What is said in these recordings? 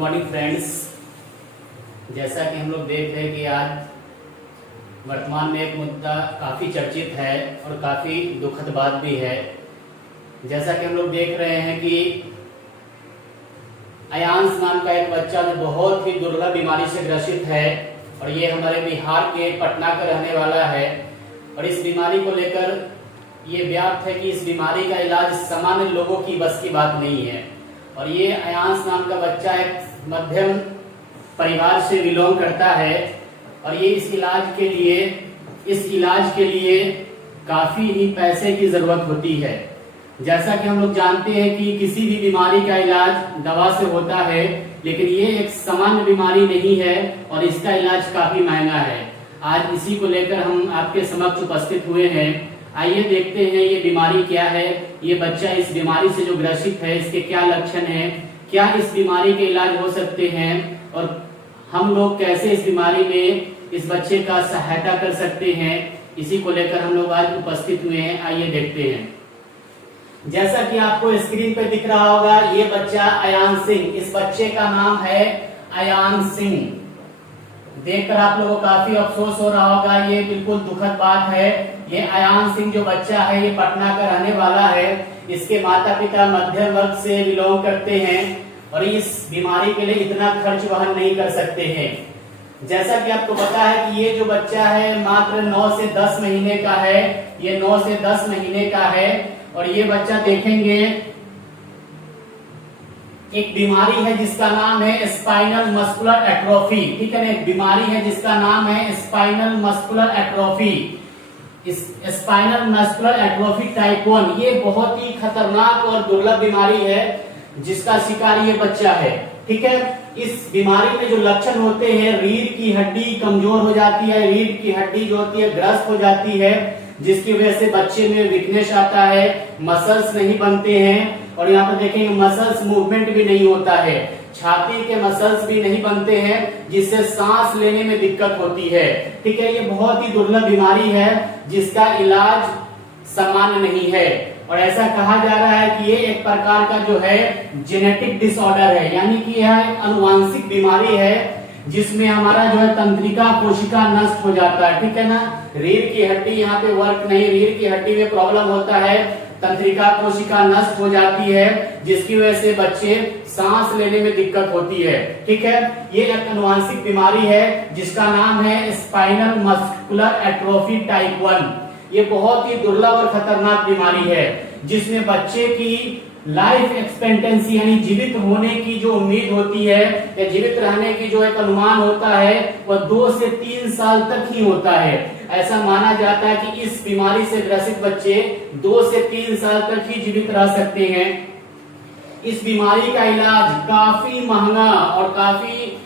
Morning friends. जैसा कि हम लोग देख रहे हैं कि आज वर्तमान में एक मुद्दा काफ़ी चर्चित है और काफ़ी दुखद बात भी है। जैसा कि हम लोग देख रहे हैं कि अयांश नाम का एक बच्चा जो बहुत ही दुर्लभ बीमारी से ग्रसित है और ये हमारे बिहार के पटना का रहने वाला है और इस बीमारी को लेकर ये व्याप्त है कि इस बीमारी का इलाज सामान्य लोगों की बस की बात नहीं है। और ये अयांश नाम का बच्चा एक मध्यम परिवार से बिलोंग करता है और ये इस इलाज के लिए काफी ही पैसे की जरूरत होती है। जैसा कि हम लोग जानते हैं कि किसी भी बीमारी का इलाज दवा से होता है, लेकिन ये एक सामान्य बीमारी नहीं है और इसका इलाज काफी महंगा है। आज इसी को लेकर हम आपके समक्ष उपस्थित हुए हैं। आइए देखते हैं ये बीमारी क्या है, ये बच्चा इस बीमारी से जो ग्रसित है इसके क्या लक्षण हैं, क्या इस बीमारी के इलाज हो सकते हैं और हम लोग कैसे इस बीमारी में इस बच्चे का सहायता कर सकते हैं, इसी को लेकर हम लोग आज उपस्थित हुए हैं। आइए देखते हैं। जैसा कि आपको स्क्रीन पे दिख रहा होगा, ये बच्चा अयांश सिंह, इस बच्चे का नाम है अयांश सिंह। देखकर आप लोगों को काफी अफसोस हो रहा होगा, ये बिल्कुल दुखद बात है। ये अयांश सिंह जो बच्चा है ये पटना का रहने वाला है। इसके माता पिता मध्यम वर्ग से बिलोंग करते हैं और इस बीमारी के लिए इतना खर्च वहन नहीं कर सकते हैं। जैसा कि आपको पता है कि ये जो बच्चा है मात्र 9 से 10 महीने का है, ये 9 से 10 महीने का है और ये बच्चा देखेंगे एक बीमारी है जिसका नाम है स्पाइनल मस्कुलर एट्रोफी। ठीक है ना, एक बीमारी है जिसका नाम है स्पाइनल मस्कुलर एट्रोफी। इस स्पाइनल मस्कुलर एट्रोफी टाइप 1 ये बहुत ही खतरनाक और दुर्लभ बीमारी है जिसका शिकार ये बच्चा है। ठीक है, इस बीमारी में जो लक्षण होते हैं, रीढ़ की हड्डी कमजोर हो जाती है, रीढ़ की हड्डी जो होती है ग्रस्त हो जाती है, जिसकी वजह से बच्चे में वीकनेस आता है, मसल्स नहीं बनते हैं और यहाँ पर देखेंगे मसल्स मूवमेंट भी नहीं होता है, छाती के मसल्स भी नहीं बनते हैं, जिससे सांस लेने में दिक्कत होती है। ठीक है, ये बहुत ही दुर्लभ बीमारी है जिसका इलाज सामान्य नहीं है और ऐसा कहा जा रहा है कि ये एक प्रकार का जो है जेनेटिक डिसऑर्डर है, यानी कि यह एक अनुवांशिक बीमारी है जिसमें हमारा जो है तंत्रिका कोशिका नष्ट हो जाता है। ठीक है ना, रीढ़ की हड्डी यहाँ पे वर्क नहीं, रीढ़ की हड्डी में प्रॉब्लम होता है, तंत्रिका कोशिका नष्ट हो जाती है, जिसकी वजह से बच्चे सांस लेने में दिक्कत होती है। ठीक है, ये एक अनुवांशिक बीमारी है जिसका नाम है स्पाइनल मस्कुलर एट्रोफी टाइप 1। ये बहुत ही दुर्लभ और खतरनाक बीमारी है जिसमें बच्चे की लाइफ एक्सपेक्टेंसी यानी जीवित होने की जो उम्मीद होती है या जीवित रहने की जो एक अनुमान होता है वह 2 से 3 साल तक ही होता है। ऐसा माना जाता है कि इस बीमारी से ग्रसित बच्चे 2 से 3 साल तक ही जीवित रह सकते हैं। इस बीमारी का इलाज काफी महंगा और काफी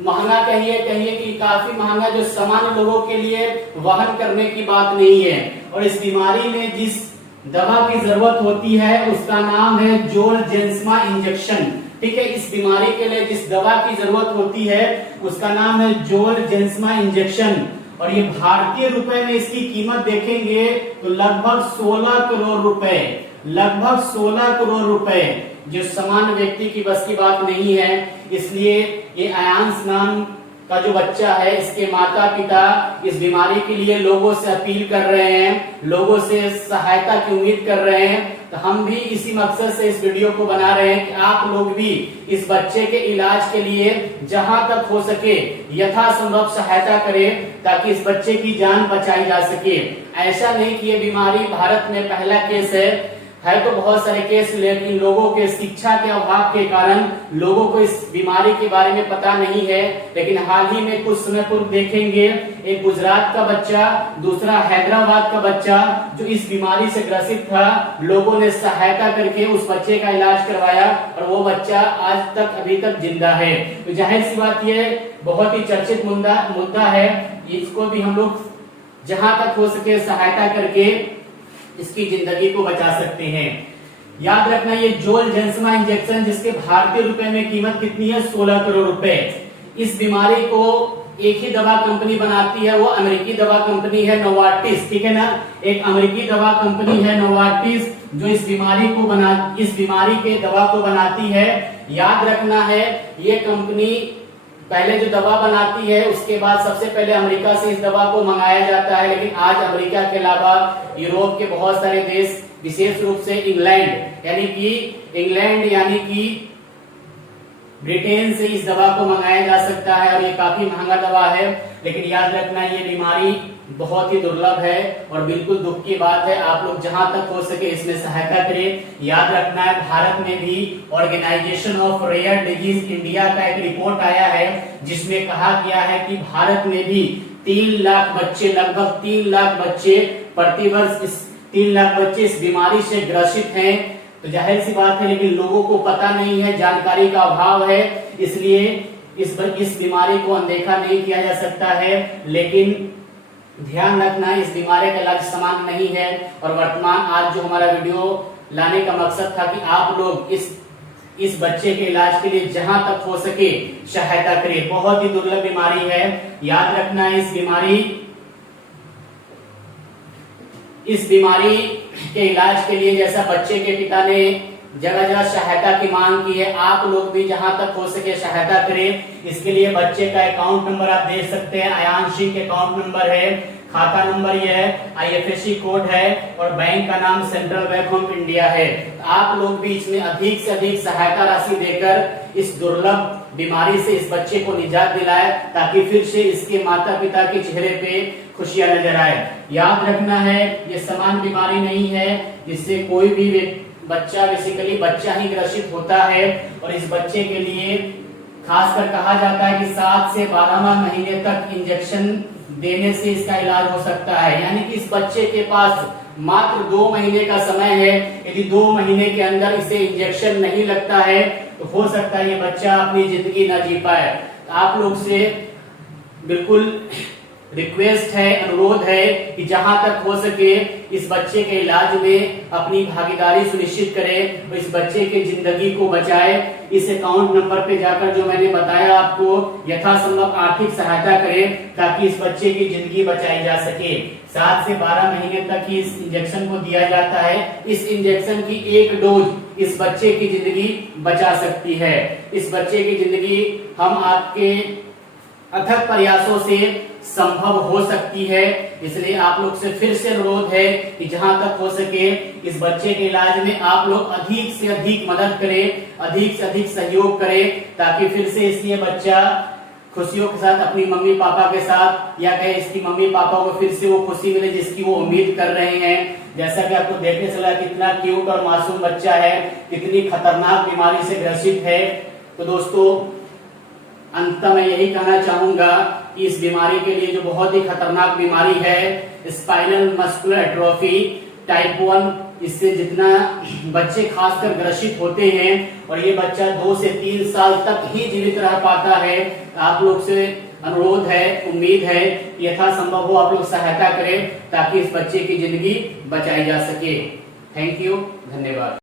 महंगा कहिए कि काफी महंगा, जो सामान्य लोगों के लिए वहन करने की बात नहीं है। और इस बीमारी में जिस दवा की जरूरत होती है उसका नाम है जोलजेंसमा इंजेक्शन। ठीक है, इस बीमारी के लिए जिस दवा की जरूरत होती है उसका नाम है जोलजेंसमा इंजेक्शन और ये भारतीय रुपए में इसकी कीमत देखेंगे तो लगभग 16 करोड़ रुपए, लगभग 16 करोड़ रुपए, जो सामान्य व्यक्ति की बस की बात नहीं है। इसलिए ये अयांश नाम का जो बच्चा है इसके माता पिता इस बीमारी के लिए लोगों से अपील कर रहे हैं, लोगों से सहायता की उम्मीद कर रहे हैं। तो हम भी इसी मकसद से इस वीडियो को बना रहे हैं कि आप लोग भी इस बच्चे के इलाज के लिए जहां तक हो सके यथासंभव सहायता करें ताकि इस बच्चे की जान बचाई जा सके। ऐसा नहीं कि ये बीमारी भारत में पहला केस है तो बहुत सारे केस, लेकिन लोगों के शिक्षा के अभाव के कारण लोगों को इस बीमारी के बारे में पता नहीं है। लेकिन हाल ही में कुछ समय पूर्व देखेंगे एक गुजरात का बच्चा, दूसरा हैदराबाद का बच्चा जो इस बीमारी से ग्रसित था, लोगों ने सहायता करके उस बच्चे का इलाज करवाया और वो बच्चा आज तक अभी तक जिंदा है। तो जाहिर सी बात ये बहुत ही चर्चित मुद्दा है, इसको भी हम लोग जहां तक हो सके सहायता करके इसकी जिंदगी को बचा सकते हैं। याद रखना, ये जोलजेंसमा इंजेक्शन जिसके भारतीय रुपए में कीमत कितनी है, 16 करोड़ रुपए। इस बीमारी को एक ही दवा कंपनी बनाती है, वो अमेरिकी दवा कंपनी है नोवार्टिस, ठीक है ना। एक अमेरिकी दवा कंपनी है नोवार्टिस जो इस बीमारी के दवा को बनाती है। याद रखना है ये कंपनी पहले जो दवा बनाती है उसके बाद सबसे पहले अमेरिका से इस दवा को मंगाया जाता है, लेकिन आज अमेरिका के अलावा यूरोप के बहुत सारे देश, विशेष रूप से इंग्लैंड यानी कि ब्रिटेन से इस दवा को मंगाया जा सकता है और ये काफी महंगा दवा है। लेकिन याद रखना ये बीमारी बहुत ही दुर्लभ है और बिल्कुल दुख की बात है। आप लोग जहां तक हो सके इसमें सहायता करें। याद रखना है भारत में भी organisation of rare disease India का एक रिपोर्ट आया है जिसमें कहा गया है कि भारत में भी 3 लाख बच्चे, लगभग 3 लाख बच्चे प्रतिवर्ष 3 लाख बच्चे इस बीमारी से ग्रसित हैं। तो जाहिर सी बात है, लेकिन लोगों को पता नहीं है, जानकारी का अभाव है, इसलिए इस बीमारी को अनदेखा नहीं किया जा सकता है। लेकिन ध्यान रखना इस बीमारी का इलाज समान नहीं है और वर्तमान आज जो हमारा वीडियो लाने का मकसद था कि आप लोग इस बच्चे के इलाज के लिए जहां तक हो सके सहायता करें। बहुत ही दुर्लभ बीमारी है। याद रखना इस बीमारी के इलाज के लिए जैसा बच्चे के पिता ने जगह जगह सहायता की मांग की है, आप लोग भी जहां तक हो सके सहायता करें। इसके लिए बच्चे का अकाउंट नंबर आप देख सकते हैं, अयान सिंह के अकाउंट नंबर है, खाता नंबर यह है, IFSC कोड है और बैंक का नाम सेंट्रल बैंक ऑफ इंडिया है। आप लोग भी इसमें अधिक से अधिक सहायता राशि देकर इस दुर्लभ बीमारी से इस बच्चे को निजात दिलाए ताकि फिर से इसके माता पिता के चेहरे पे खुशियां नजर आए। याद रखना है ये सामान्य बीमारी नहीं है जिससे कोई भी बच्चा, बेसिकली बच्चा ही ग्रसित होता है और इस बच्चे के लिए खासकर कहा जाता है कि 7 से 12वां महीने तक इंजेक्शन देने से इसका इलाज हो सकता है। यानी कि इस बच्चे के पास मात्र 2 महीने का समय है। यदि 2 महीने के अंदर इसे इंजेक्शन नहीं लगता है तो हो सकता है ये बच्चा अपनी जिंदगी न जी पाए। आप लोग से बिल्कुल रिक्वेस्ट है, अनुरोध है कि जहां तक हो सके इस बच्चे के इलाज में अपनी भागीदारी सुनिश्चित करें और इस बच्चे की जिंदगी को बचाए। इस अकाउंट नंबर पे जाकर जो मैंने बताया आपको यथासंभव आर्थिक सहायता करें ताकि इस बच्चे की जिंदगी बचाई जा सके। 7 से 12 महीने तक ही इस इंजेक्शन को दिया जाता है। इस इंजेक्शन की एक डोज इस बच्चे की जिंदगी बचा सकती है। इस बच्चे की जिंदगी हम आपके अथक प्रयासों से संभव हो सकती है। इसलिए आप लोग से फिर से अनुरोध है कि जहां तक हो सके इस बच्चे के इलाज में आप लोग अधिक से अधिक मदद करें, अधिक से अधिक सहयोग करें ताकि फिर से इसलिए बच्चा खुशियों के साथ अपनी मम्मी पापा के साथ या कहे इसकी मम्मी पापा को फिर से वो खुशी मिले जिसकी वो उम्मीद कर रहे हैं। जैसा कि आपको देखने चला कितना क्यूट और मासूम बच्चा है, कितनी खतरनाक बीमारी से ग्रसित है। तो दोस्तों अंत में यही कहना चाहूंगा कि इस बीमारी के लिए जो बहुत ही खतरनाक बीमारी है स्पाइनल मस्कुलर एट्रोफी टाइप 1, इससे जितना बच्चे खासकर ग्रसित होते हैं और ये बच्चा 2 से 3 साल तक ही जीवित रह पाता है। आप लोग से अनुरोध है, उम्मीद है यथासंभव हो आप लोग सहायता करें ताकि इस बच्चे की जिंदगी बचाई जा सके। थैंक यू, धन्यवाद।